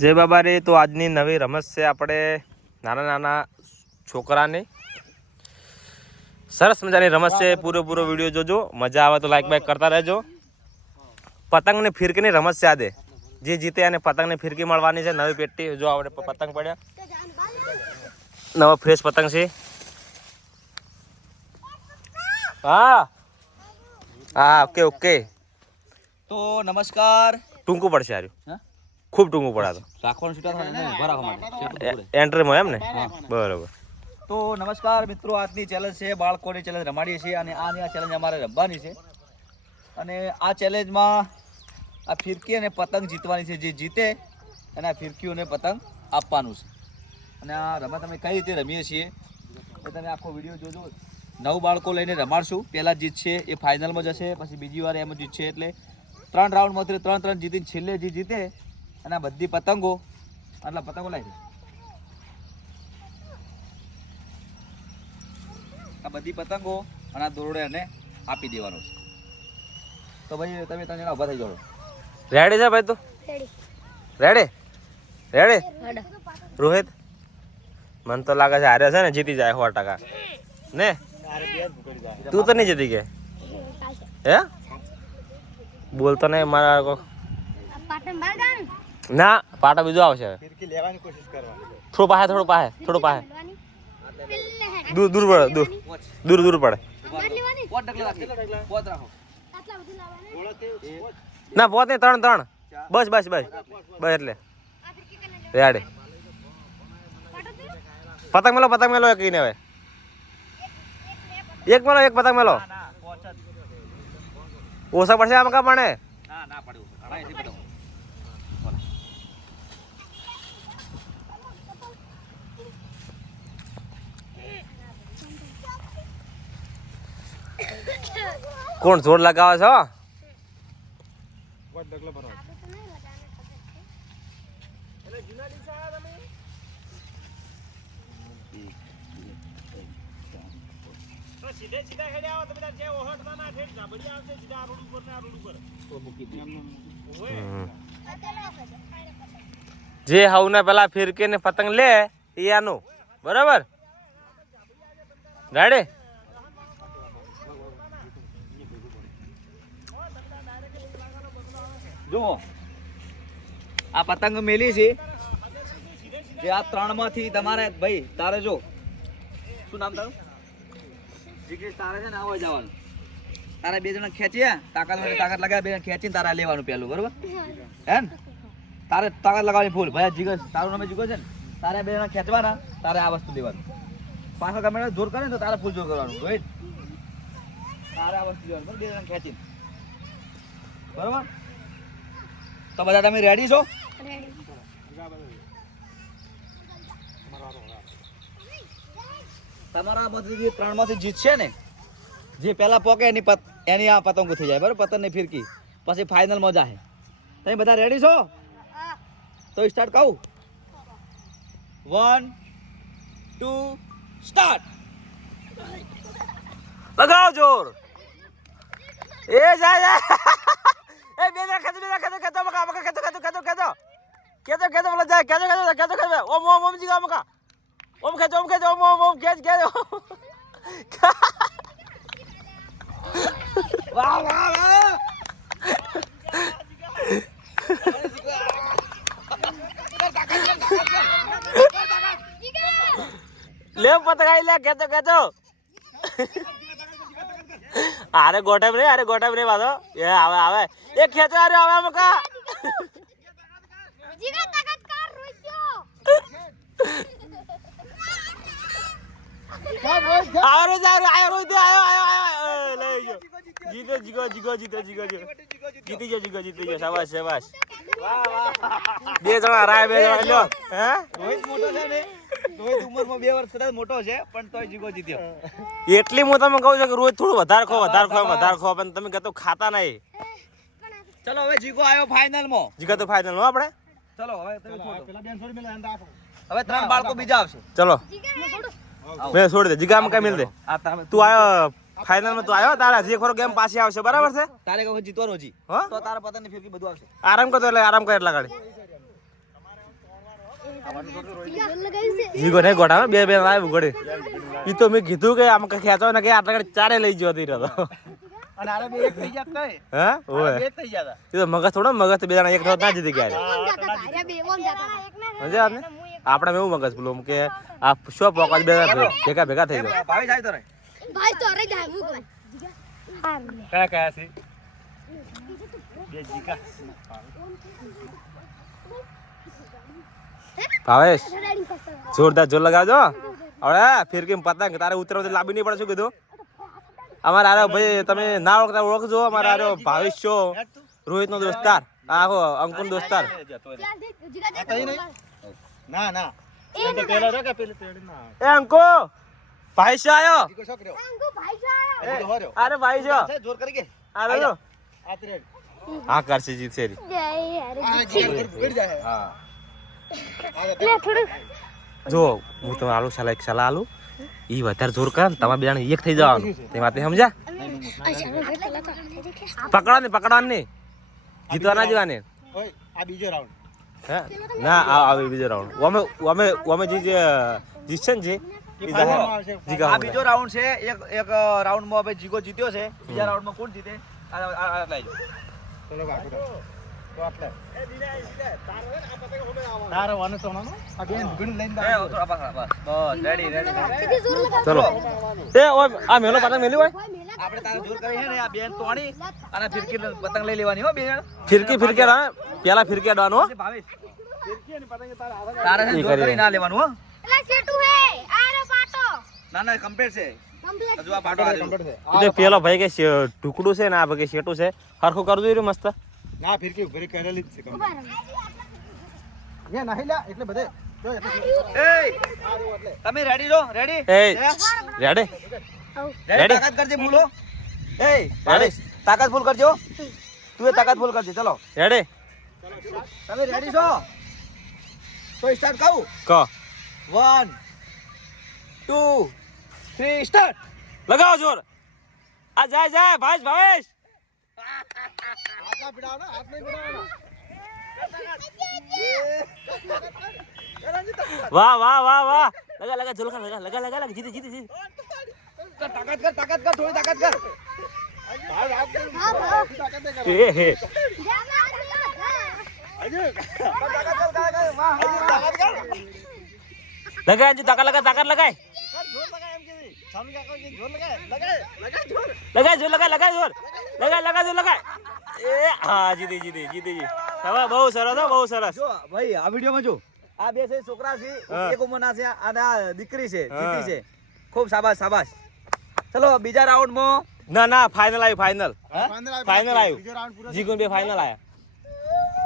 જય બાબા રે. તો આજની નવી રમત છે આપણે નાના નાના છોકરાની સરસ મજાની રમત છે. પૂરો વિડીયો જોજો, મજા આવે તો લાઈક બાઈક કરતા રહેજો. પતંગની ફિરકીની રમત છે આજે. જે જીતે અને પતંગની ફિરકી મળવાની છે. નવી પેટી જો આપણે પતંગ પડ્યા, નવા ફ્રેશ પતંગ છે. હા હા ઓકે ઓકે. તો નમસ્કાર. ટૂંકું પડશે આર્યું, ખૂબ ટૂંકું પડાતો રાખવાનું છૂટા થાય ને ભરાવા માટે એન્ટ્રીમાં એમ ને. બરોબર. તો નમસ્કાર મિત્રો, આજની ચેલેન્જ છે બાળકોની ચેલેન્જ રમાડીએ છીએ અને આની આ ચેલેન્જ અમારે રમવાની છે. અને આ ચેલેન્જમાં આ ફિરકી અને પતંગ જીતવાની છે. જે જીતે અને આ ફિરકીઓને પતંગ આપવાનું છે. અને આ રમત અમે કઈ રીતે રમીએ છીએ એ તમે આખો વિડીયો જોજો. 9 બાળકો લઈને રમાડશું. પહેલા જીતશે એ ફાઇનલમાં જશે, પછી બીજી વાર એમ જીતશે. એટલે 3 રાઉન્ડમાંથી 3 જીતીને છેલ્લે જે જીતે અને આ બધી પતંગો આટલા પતંગો લાવી આ બધી પતંગો અને આ દોરડે એને આપી દેવાનો છે. તો ભાઈ તમે ત્રણ જણા ઊભા થઈ જાઓ. રેડી છે ભાઈ? તું રેડી? રેડી રોહિત? મને તો લાગે છે હારે છે ને જીતી જાય 100% ને. તું તો નહીં જીતી કે હે? બોલતો નહીં મારા. ના પાટા બીજો આવશે. થોડું પાસે દૂર પડે, દૂર પડે. ના પોત નહીં, 3 બસ એટલે રેડે. પતંગ મેલો એક ને હવે એક પતંગ મેલો. ઓછા પડશે આમ કા પાણે. કોણ જોર લગાવે છો? જે હવને પેલા ફિરકી ને પતંગ લે એ આનું બરાબર. ગાડે જુઓ આ પતંગ મેલી છે. જે આ 3 માંથી તમારે ભાઈ તારે જો શું નામ તારું? જીગેશ. તારે છે ને આવા જવાનું. તારે 2 જણા ખેંચ્યા, તાકાત લગાવે, 2 જણા ખેંચીને તારે લેવાનું પેલું બરોબર હે ને. તારે તાકાત લગાવવાની ફૂલ. ભાઈ જીગેશ તારું નામે જીગો છે ને, તારે 2 જણા ખેંચવાના, તારે આ વસ્તુ લેવાનું. પાછળ ગમે જોર કરે ને તો તારે ફૂલ જોર કરવાનું. રોહિત તારે આ વસ્તુ લેવાનું બરોબર, 2 જણા ખેંચીને બરોબર. તો બધા તમે રેડી છો? તમારા માંથી 3 માંથી જીતશે ને, જે પહેલા પોકે એની આ પતંગો થઈ જાય બરોબર. પતંગની ફિરકી પછી ફાઇનલમાં જાય. તમે બધા રેડી છો? તો સ્ટાર્ટ કહું. 1 2 સ્ટાર્ટ. લગાવો જોર. એ જાય એ બે જણા ખેતો બોલા જાય ખેતો ઓમ જી કા મકા ઓમ ખેતો ઓમ ખેચ વાહ લે પતંગ આઈ લે ખેતો અરે ગોઠમ રે વાતો એ આવે એ ખેતો આવે મકા જીગા તાકાત કર રોઈયો આયો લઈ ગયો. જીતી ગયો. શાબાશ. વાહ 2 જણા હરાય, 2 જણા લ્યો. હે રોહિત મોટો છે ને, રોહિત ઉંમરમાં 2 વર્ષ કદાચ મોટો છે પણ તોય જીગો જીત્યો. એટલી હું તમે કહું છું કે રોજ થોડું વધારે ખો પણ તમે કહેતો ખાતા નહીં. ચલો હવે જીગો આવ્યો ફાઇનલમાં. જીગા તો ફાઇનલ નો આપણે. ચલો હવે તમે હવે 3 બાળકો બીજા આવશે. ચલો મેં છોડી દે. જીગા માં કઈ મિલ દે. તું આવ્યો ફાઇનલ માં, તું આવ્યો. તારા જે ખરો ગેમ પાછી આવશે બરાબર છે. તારે કહું જીતવાનું હજી હા તો તારા પતંગની ફિરકી બધું આવશે. આરામ કર એટલે ગાડી જીગો નહીં ગોઠા બે બે આવ્યું ગોળે ઈ તો મેં કીધું કે આમ કઈ ખેંચો ને કે આટલા ઘડી ચારે લઈ ગયો હતી રહ્યો અને આરે બે એક થઈ જાત નહીં હા ઓય બે થઈ જાતા એ તો મગજ થોડો મગજ બે જણા એક ના જીતી ગયા સમજ્યા આપને આપણે એવું મગજ પેલું કે આ શું પોકજ બે ભેગા ભેગા થઈ જાય ભાઈ જાય તો રે ભાઈ તો રે જાય હું કયા કયા છે બે જીકા ભાવેશ જોરદાર જોર લગાવજો હવે ફિરકી પતંગ તારે ઉતરવા લાંબી નહીં પડે શું કીધું અમારા આરો ભાઈ તમે ના ઓળખતા ઓળખજો અમારા આરો ભાવેશ છો રોહિત નો દોસ્તાર આહો અંકુર દોસ્તાર ના ના એ અંકો ભાઈ છે આયો જીકો શોક રહ્યો ભાઈ જાય એ હોર્યો અરે ભાઈ છો જોર કરી કે આરો જો આતરે હા કરશે જીતશે રી આ જીકો કરી જાય હા લે થોડું જો હું તમને આલુ સલાહ એક સલાહ આલુ ઈ વધારે જોર કરે ને તમારે બેને એક થઈ જવાનું તે વાત સમજ્યા પકડવાની જીતવાના જવાની ઓય આ બીજો રાઉન્ડ હે ના આવે બીજો રાઉન્ડ અમે જીતશે ને આ બીજો રાઉન્ડ છે એક રાઉન્ડ માં હવે જીગો જીત્યો છે બીજા રાઉન્ડ માં કોણ જીતે આ લઈ જાઓ ચલો બાકી તો આટલે તારે વાને સોનાનો આ બેન ગણ લઈને એ તો બસ રેડી ચલો એ ઓય આ મેલો પતંગ મેલી હોય આપણે તારે જોર કરી છે ને આ બેન તોડી અને ફિરકી પતંગ લઈ લેવાની હો બેન ફિરકી રા પેલા ફિરકી અડવાનો ભાવેશ ફિરકી અને પતંગ તારે છે જોર કરી ના લેવાનું હો એટલે સેટુ હે આરો પાટો ના ના કમ્પ્લીટ છે હજુ આ પાટો કમ્પ્લીટ છે એ પેલો ભાઈ કે ટુકડું છે ને આ ભાઈ શેટું છે હરખું કરજો રે મસ્ત ના ફિરકી ભરી કરેલી જ છે એ નહીં લ્યા એટલે બધે જો એટલે એ તમે રેડી છો રેડી એ રેડે રેડી તાકાત કરજે બોલો એ ભાવેશ તાકાત ફૂલ કરજો તું એ તાકાત ફૂલ કરજે ચલો રેડે તમે રેડી છો તો સ્ટાર્ટ કહું કો 1 2 3 સ્ટાર્ટ લગાવો જોર આ જાય ભાવેશ હાથ ના ભીડાવો હાથ નહીં ભીડાવો વાહ લગા ઝોલકા લગા જીતી તાકાત કર થોડી તાકાત કર એ હે લગાય જો તાકાત લગાય લગાય એ હા જીતી હવે બહુ સરસ જો ભાઈ આ વિડિયોમાં જો આ બે છે છોકરા છે એક ઉંમરના છે અને આ દીકરી છે જીતી છે ખૂબ શાબાશ ચલો બીજા રાઉન્ડ માં ના ફાઇનલ આવ્યું જીગો બે ફાઇનલ આયા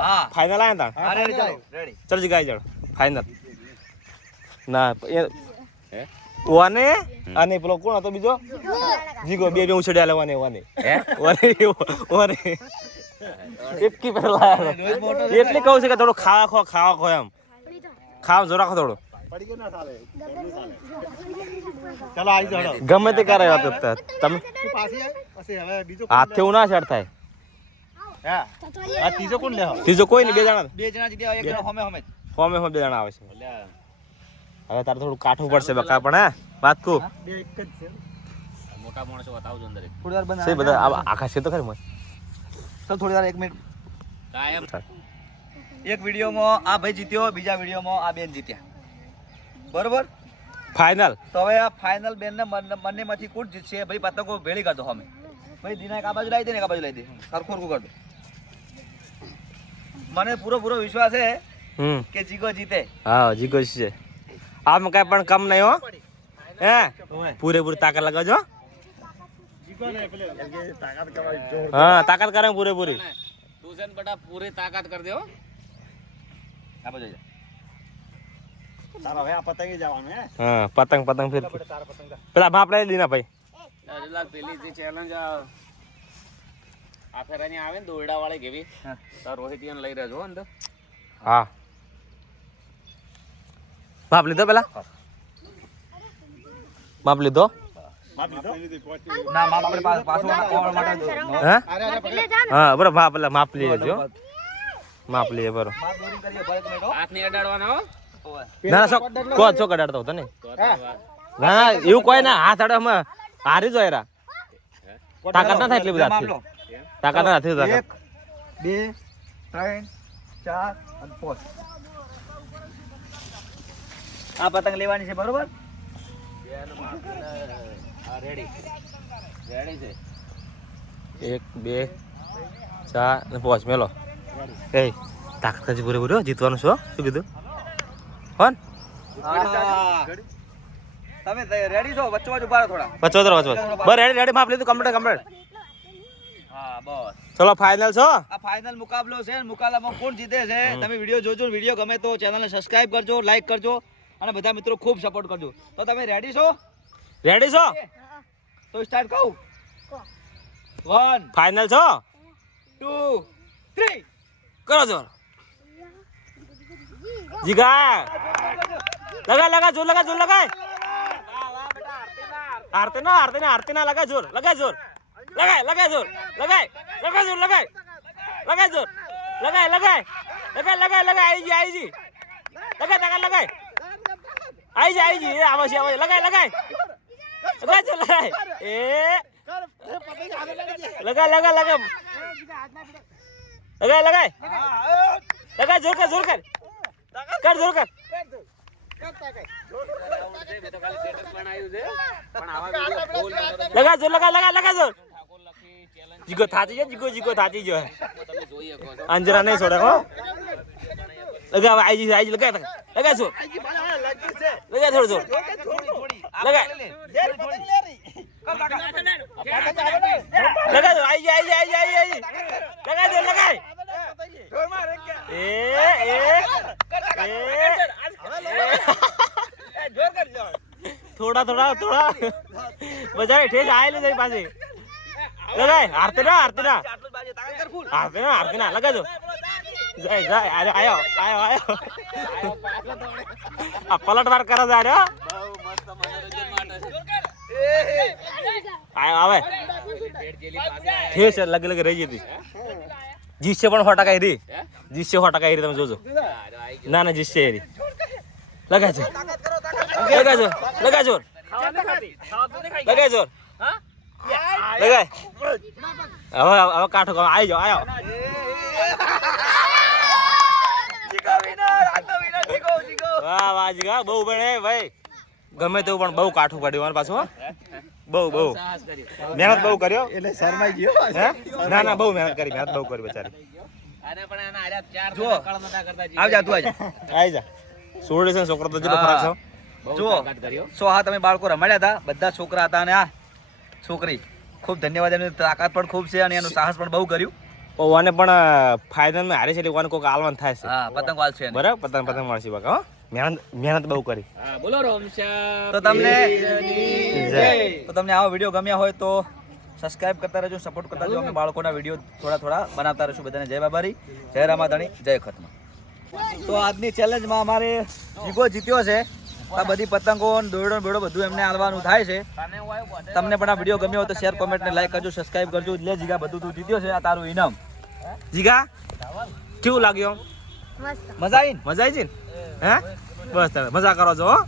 હા ફાઇનલ આયા તા રેડી ચલ જી ગાઈ જણ ફાઇનલ ના ઓને અને પેલો કોણ હતો બીજો જીગો બે ઉછળ્યા લેવાને ઓને એટલી પેલા એટલે કહું છે કે થોડું ખાવા ખો એમ ખાવા જોરા ખો થોડું ચલો આવી જાઓ ગમે તે કરે તમે પાછી હવે બીજો હાથથી હું ના શેર થાય હા આ ત્રીજો કોણ લે ત્રીજો કોઈ નહીં બે જણા જીત્યા એક જણા હોમે ફોમે બે જણા આવે છે હવે તારે થોડું કાઠું પડશે બકા પણ હે વાત કહું બે એક જ છે મોટા માણસો બતાવજો અંદર થોડી વાર બંધ છે બધા આખા છે તો ખરી મત તો થોડી વાર 1 મિનિટ એક વિડીયોમાં આ ભાઈ જીત્યો બીજા વિડીયોમાં આ બેન જીત્યા બરોબર ફાઇનલ તો હવે આ ફાઇનલ બેન ને બંનેમાંથી કોણ જીતશે ભાઈ પતંગો ભેળી કરતો અમે ભાઈ દિનાક આ બાજુ લાવી દે ને આ બાજુ લાવી દે સરખું કર દો મને પૂરો વિશ્વાસ છે કે જીગો જીતે હા જીગો છે આમ કઈ પણ કમ નહીં હો હે પૂરેપૂરી તાકાત લગાવજો હા તાકાત કરે પૂરેપૂરી તું છે ને બેટા પૂરી તાકાત કર દે હો આ બાજુ તારો હવે આ પતંગ જવાનું હે હા પતંગ ફેર પેલા બાપ લઈ લીના ભાઈ પેલા પેલી જે ચેલેન્જ આ ફેરાની આવે ને દોરડા વાળી કેવી તો રોહિતિયન લઈ રહેજો અંદર હા બાપ લીધો પેલા બાપ લીધો ના માપ આપણે પાછો ઓર માટે હે એટલે જા ને હા બરો બાપ પેલા માપ લઈ લેજો માપ લઈએ બરો માપ દોરી કરીએ ભલે તમે હાથ નહીં અડાડવાના હો ના ના છો કડાડતો હતો ને ના ના એવું કોઈ ના હાથ અડે અમે હારી જો એરા તાકાત ના થાય એટલી બધા મામલો તાકાત ના નથી તાકાત 1 2 3 4 અને 5 આ પતંગ લેવાની છે બરોબર રેડી રેડી છે 1 2 4 અને 5 મેલો એ તાકાત જ પૂરે પૂરો જીતવાનું છો શું કીધું કોણ તમે રેડી છો વચ્ચે વચ્ચે ઉભા રહો થોડા વચો બસ રેડી રેડી માપ લીધું કમ્પ્લીટ હા બસ ચલો ફાઇનલ છો આ ફાઇનલ મુકાબલો છે મુકાબલામાં કોણ જીતે છે તમે વિડિયો જોજો વિડિયો ગમે તો ચેનલને સબસ્ક્રાઇબ કરજો લાઈક કરજો અને બધા મિત્રો ખૂબ સપોર્ટ કરજો તો તમે રેડી છો તો સ્ટાર્ટ કહું 1 ફાઇનલ છો 2 3 કરો છો જીગા લગા જોર લગાય આરતી ના લગા જોર લગાય જોર લગાય જોર લગાય આઈ જી લગાય તાકા લગાય આઈ જી આવે લગાય લગાય એ લગાય જોર કર જોર કર લગા જોર જીગો થાતી જો અંજરા નહીં છોડે હો લગા આઈ લગા જોર લગા થોડું જોર લગા જોર આઈ લગા જોર લગાય થોડા બજારે ઠેસ આયેલી જાય પાછી લગાય આરતી ના લગાજો જાય આયો આ પલટવાર કરે જા રે આવે ઠેસ લગે રહી જતી જીતશે પણ 100% હેરી જીતશે 100% હેરી તમે જોજો ના જીતશે હેરી લગાય જોર લગાય જોર લગાય હવે કાઠો આવી જાઓ આયો વાહ જીગા બહુ બને ભાઈ ગમે તેવું પણ બહુ કાઠું પડ્યું પાછું બહુ મહેનત બહુ કર્યો એટલે શરમાઈ ગયો ના બહુ મહેનત કરી બચારી આવી જા સોળે છે છોકરો તો જેટલો ફરક છે જો હા તમે બાળકો રમાડ્યા હતા બધા છોકરા હતા અને આ છોકરી ખૂબ ધન્યવાદ એમની તાકાત પણ ખૂબ છે અને એનું સાહસ પણ બહુ કર્યું ઓને પણ ફાઇનલમાં હારે છે એટલે ઓને કોક આલવાન થાય છે હા પતંગ વાલ છે બરાબર પતંગ મળશે બાકા હો મહેનત બહુ કરી બોલો રોમશા તો તમને આવો વિડીયો ગમ્યા હોય તો સબસ્ક્રાઇબ કરતા રહેજો સપોર્ટ કરતા રહેજો અમે બાળકોના વિડીયો થોડા બનાવતા રહીશું બધાને જય બાબારી જય રામાધાણી જય ખતમા તો આજની ચેલેન્જમાં અમારે જીગો જીત્યો છે આ બધી પતંગો દોરડો બેડો બધું એમને આલવાનું થાય છે તમને પણ આ વિડીયો ગમ્યો હોય તો શેર કોમેન્ટ ને લાઈક કરજો સબસ્ક્રાઇબ કરજો લે જીગા બધું તું જીત્યો છે આ તારું ઇનામ જીગા કેવું લાગ્યું મસ્ત મજા આવી છે ને હે બસ મજા કરો છો હો